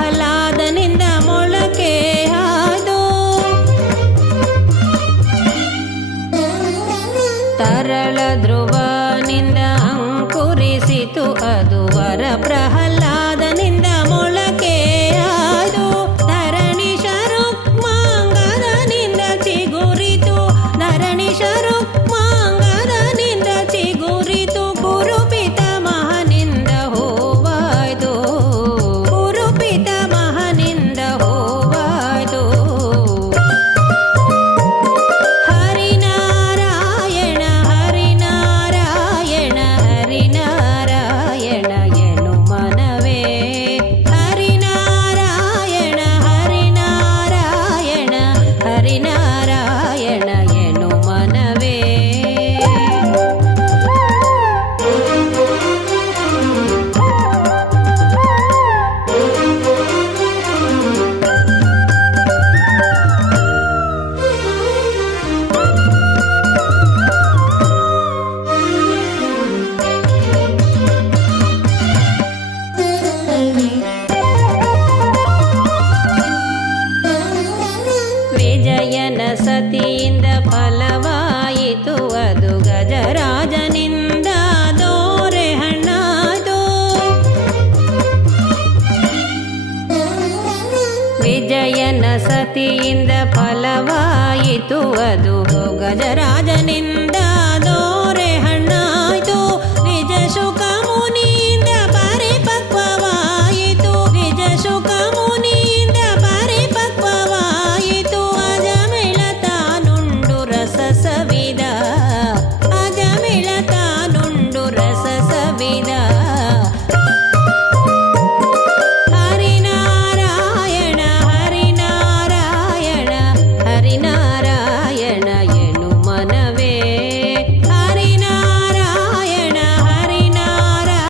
ಪ್ರಹ್ಲಾದನಿಂದ ಮೊಳಕೆ ಹಾದು ತರಳ ಧ್ರುವನಿಂದ ಅಂಕುರಿಸಿತು ಅದು ವರ ಪ್ರಹ್ಲಾದನಿಂದ ಮೊಳಕೆ ಹಾದು ಧರಣಿ ಶರುಕ್ಮಾಂಗದನಿಂದ ಚಿಗುರಿತು ಧರಣಿ ಶರುಕ್ಮಾಂಗದನಿಂದ ಚಿಗುರಿತು ಗುರು ಪಿತಾಮಹನಿಂದ ಹೋವಾಯ್ತು ಗುರು ಪಿತಾಮಹನಿಂದ ಹೋವಾಯ್ತು ಹರಿನಾರಾಯಣ ಹರಿನಾರಾಯಣ ಹರಿನಾರಾಯಣ ಎನು ಮನವೇ ಹರಿನಾರಾಯಣ ಹರಿನಾರಾಯಣ ಹರಿನಾರಾಯಣ ಎನು ಮನವೇ ವಿಜಯನ ಸತಿಯಿಂದ ಫಲವಾಯಿತು ಅದು ಗಜರಾಜನಿಂದ ದೋರೆ ಹಣ್ಣಾದು ವಿಜಯನ ಸತಿಯಿಂದ ಫಲವಾಯಿತು ಅದು ಗಜರಾಜನಿಂದ